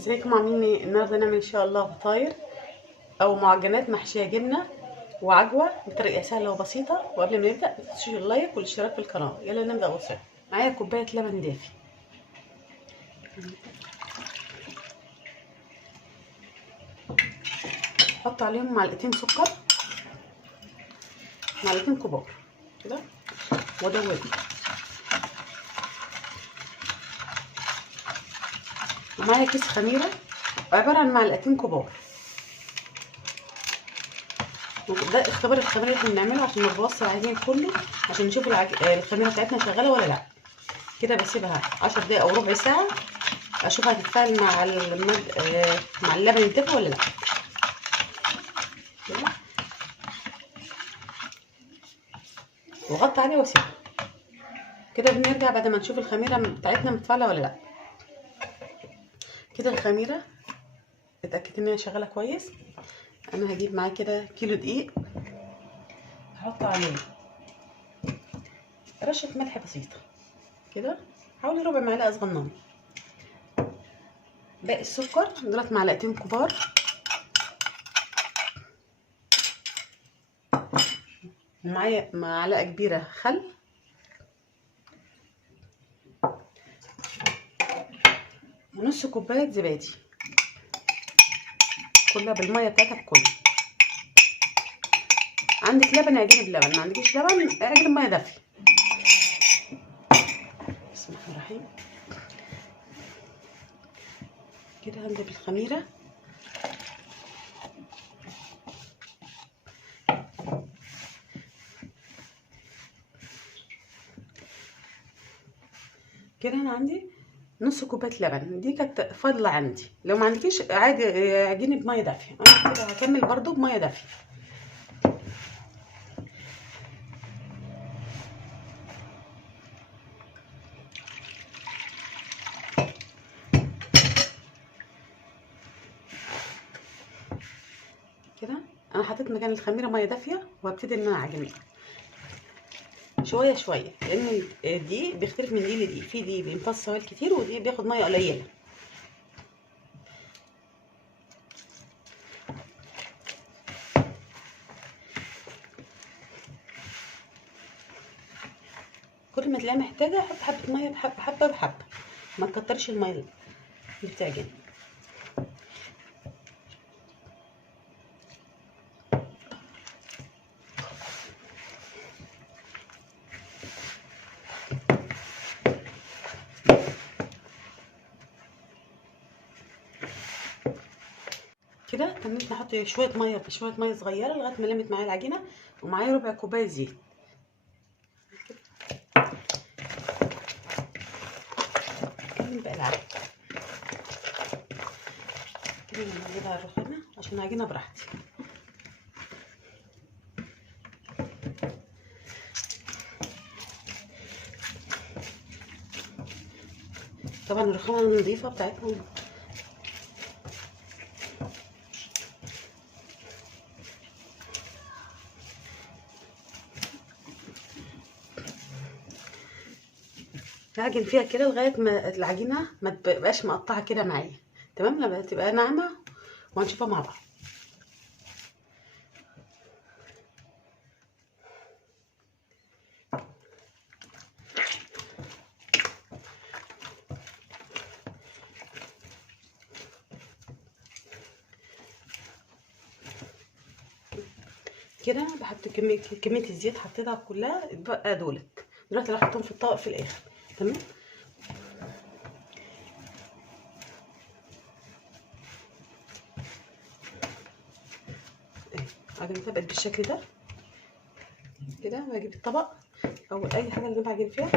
ازيكم عاملين ايه؟ النهارده نعمل ان شاء الله فطاير او معجنات محشيه جبنه وعجوه بطريقه سهله وبسيطه. وقبل ما نبدا ما تنسوش اللايك والاشتراك في القناه. يلا نبدا بسرعه. معايا كوبايه لبن دافي، احط عليهم معلقتين سكر، معلقتين كبار كده، وادوبهم. ومعايا كيس خميره عباره عن معلقتين كبار. ده اختبار الخميره اللي احنا بنعمله عشان نوصل العجين كله، عشان نشوف الخميره بتاعتنا شغاله ولا لا. كده بسيبها 10 دقايق او ربع ساعه اشوف هتتفاعل مع اللبن الدافي ولا لا. واغطي عليه واسيبها كده. بنرجع بعد ما نشوف الخميره بتاعتنا متفاعله ولا لا. كده الخميره اتاكدت ان هي شغاله كويس. انا هجيب معاه كده كيلو دقيق، هحط عليه رشه ملح بسيطه كده، حوالي ربع معلقه صغننه. باقي السكر دولت معلقتين كبار، ومعايا معلقه كبيره خل، ونص كوبايه زبادي كلها بالميه بتاعتها بكلها. عندك لبن اعجني بلبن، ما عندكيش لبن اعجني بميه دافيه. بسم الله الرحمن الرحيم. كده هنجيب الخميره كده. انا عندي نص كوبايه لبن، دي كانت فاضله عندي. لو ما عندكيش عادي عجيني بميه دافيه. انا كده هكمل برضو بميه دافيه. كده انا حطيت مكان الخميره ميه دافيه، وهبتدي ان انا اعجنها شويه شويه، لان دي بيختلف من دي لدي. في دي بيمتص سوائل كتير، ودي بياخد ميه قليله. كل ما تلاقيها محتاجه حط حبه ميه بحبه حبه بحبه، ما تكترش الميه اللي بتعجن. كده تميت نحط شويه ميه صغيره لغايه ما لمت معايا العجينه. ومعايا ربع كوبايه زيت بقى العجينه كده. نقلبها على الرخامه عشان العجينه براحتي. طبعا الرخامه النظيفه بتاعتنا. هعجن فيها كده لغايه ما العجينه ما تبقاش مقطعه كده معايا. تمام، لما تبقى ناعمه وهنشوفها مع بعض. كده بحط كميه الزيت حطيتها كلها، اتبقى دلوقتي هحطهم في الطبق في الاخر. تمام. عجنتها بقت بالشكل ده كده. بجيب الطبق او اي حاجه اللي انا بعجن فيها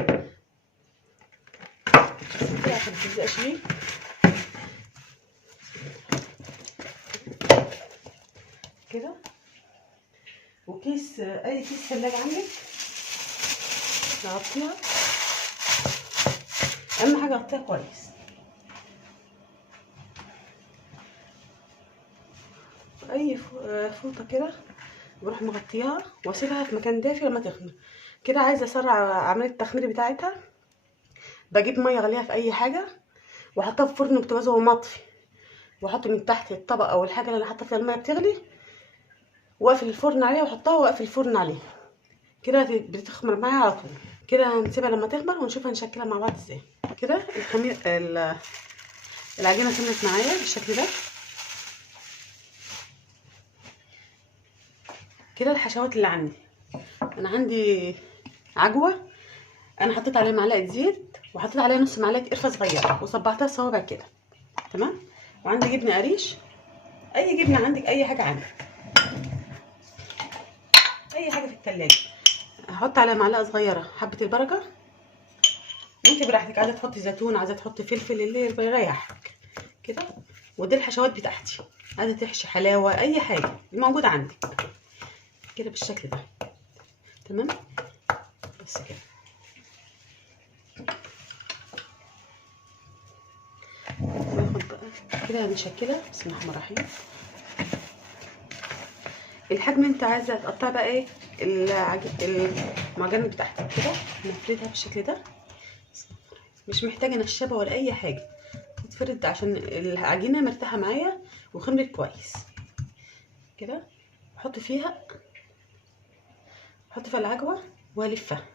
كده عشان متلزقش ليه. كده وكيس، اي كيس ثلاجه عندك نغطيها. اهم حاجه اغطيها كويس. اي فوطه كده بروح مغطياها واسيبها في مكان دافي لما تخمر. كده عايزه اسرع عمليه التخمير بتاعتها، بجيب ميه غليها في اي حاجه واحطها في فرن بوتاجاز وهو مطفي. واحط من تحت الطبق او الحاجه اللي انا حاطه فيها الميه بتغلي، واقفل الفرن عليها واحطها واقفل الفرن عليها كده بتخمر معايا على طول. كده هنسيبها لما تخمر ونشوف هنشكلها مع بعض ازاي. كده العجينه خمرت معايا بالشكل ده. كده الحشوات اللي عندي، انا عندي عجوه، انا حطيت عليها معلقه زيت وحطيت عليها نص معلقه قرفه صغيره وصبعتها صوابع كده، تمام. وعندي جبنه قريش، اي جبنه عندك، اي حاجه عندك، اي حاجه في التلاجة. هحط عليها معلقه صغيره حبه البركه، انت براحتك، عايزه تحطي زيتون، عايزه تحطي فلفل، اللي يريحك كده. ودي الحشوات بتاعتي، عايزه تحشي حلاوه اي حاجه الموجوده عندك كده بالشكل ده، تمام. بس كده ناخد بقى كده نشكلها. بسم الله الرحمن الرحيم. الحجم انت عايزه تقطعي بقى ايه المعجنات بتاعتك كده، نفردها بالشكل ده. مش محتاجه نشابه ولا اي حاجه، تتفرد عشان العجينه مرتاحه معايا وخمرت كويس كده. احط فيها العجوه والفها،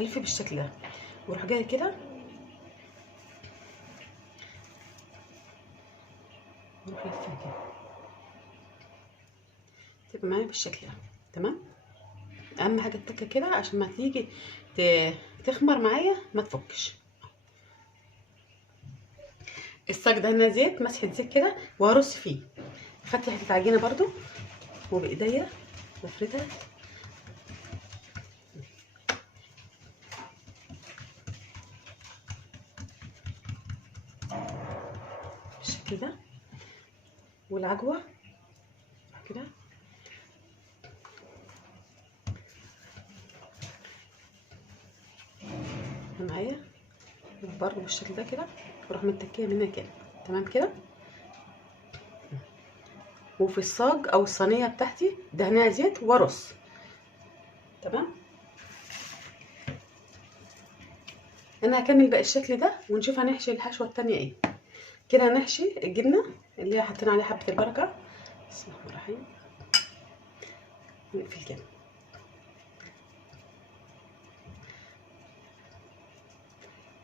هلف بالشكل ده واروح جايه كده، واروح لفها كده تبقى معايا بالشكل ده، تمام. اهم حاجه التكه كده عشان ما تيجي تخمر معايا ما تفكش. الصاج ده هنا زيت، مسحه زيت كده وارص فيه. خدت حته عجينه برضو وبايديا بفردها بالشكل ده، والعجوه كده معايا برضو بالشكل ده كده، واروح متكيه منها كده، تمام كده. وفي الصاج او الصينيه بتاعتي دهنها زيت وارص، تمام. انا هكمل باقي الشكل ده ونشوف هنحشي الحشوه التانية ايه. كده هنحشي الجبنه اللي هي حطينا عليها حبه البركه. بسم الله الرحمن الرحيم. نقفل كده،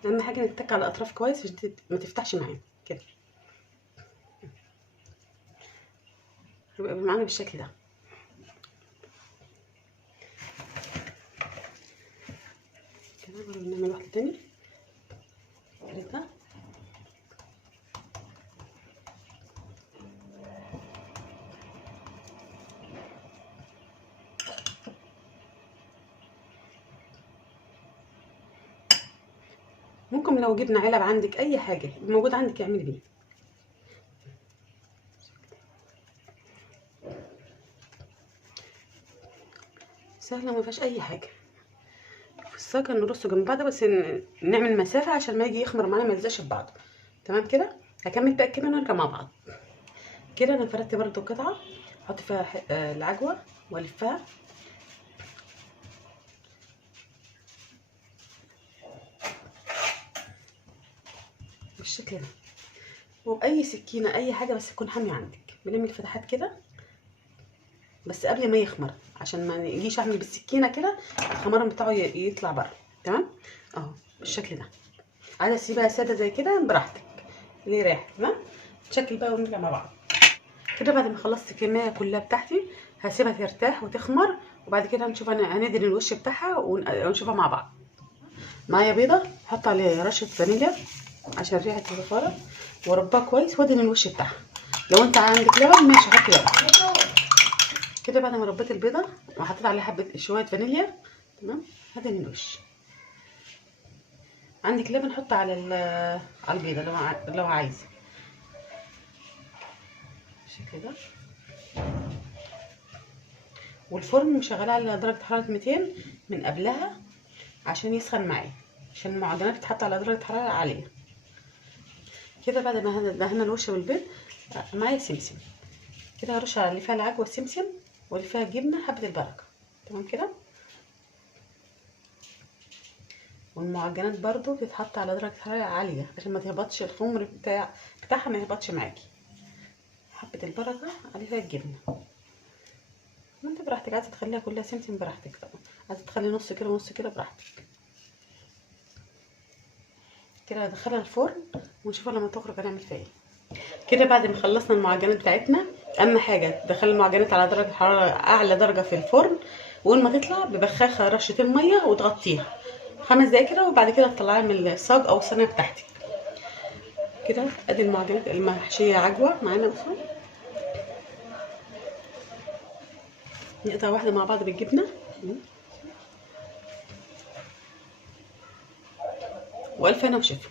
اهم حاجه نتك على الاطراف كويس عشان ما تفتحش معانا كده، يبقى معانا بالشكل ده. كده برضه نعمل واحده تاني كده. ممكن لو جبنا علب عندك اي حاجه موجود عندك اعملي بيه. سهله ما فيهاش اي حاجه. في الصاج نرصه جنب بعض بس نعمل مسافه عشان ما يجي يخمر معانا ما يلزقش في بعضه، تمام كده. هكمل بقى الكميه ونرجع مع بعض. كده انا فردت برده قطعه، احط فيها العجوه والفها بالشكل ده، وباي سكينه اي حاجه بس تكون حاميه عندك. بنعمل فتحات كده بس قبل ما يخمر عشان ما يجيش اعمل بالسكينه كده الخمار بتاعه يطلع بره، تمام. اهو بالشكل ده. عايزه اسيبها ساده زي كده براحتك اللي يريح، تمام. نشكل بقى ونرجع مع بعض. كده بعد ما خلصت الكميه كلها بتاعتي هسيبها ترتاح وتخمر، وبعد كده هنشوف هندهن الوش بتاعها ونشوفها مع بعض. معايا بيضه، احط عليها رشه فانيليا عشان ريحه الزفاره، واربها كويس وادهن الوش بتاعها. لو انت عندك لبن ماشي حطي لبن. كده بعد ما ربيت البيضه وحطيت عليها حبه شويه فانيليا، تمام. هدهن الوش. عندك لبن حط على البيضه لو عايزه بالشكل ده. والفرن مشغله على درجه حراره 200 من قبلها عشان يسخن معايا، عشان المعجنات تتحط على درجه حراره عاليه. كده بعد ما دهنا الوش بالبيض معايا سمسم. كده هرش على اللي فيها العجوه السمسم واللي فيها الجبنه حبه البركه، تمام كده. والمعجنات برضو بتتحط على درجة حرارة عالية عشان ما تهبطش الخمر بتاعها ما يهبطش معاكي. حبة البركة عليها الجبنة، وانت براحتك، عايزة تخليها كلها سمسم براحتك طبعا، عايزة تخلي نص كيلو نص كيلو براحتك. كده هدخلها الفرن ونشوفها لما تخرج هنعمل فيها ايه. كده بعد ما خلصنا المعجنات بتاعتنا، اهم حاجه تدخلي المعجنات على درجه حراره اعلى درجه في الفرن، واول ما تطلع ببخاخه رشتين ميه وتغطيها 5 دقايق كده، وبعد كده تطلعيها من الصاج او الصينيه بتاعتك. كده ادي المعجنات المحشيه عجوه معانا اصلا. نقطع واحده مع بعض بالجبنه، والف هنا وشفا.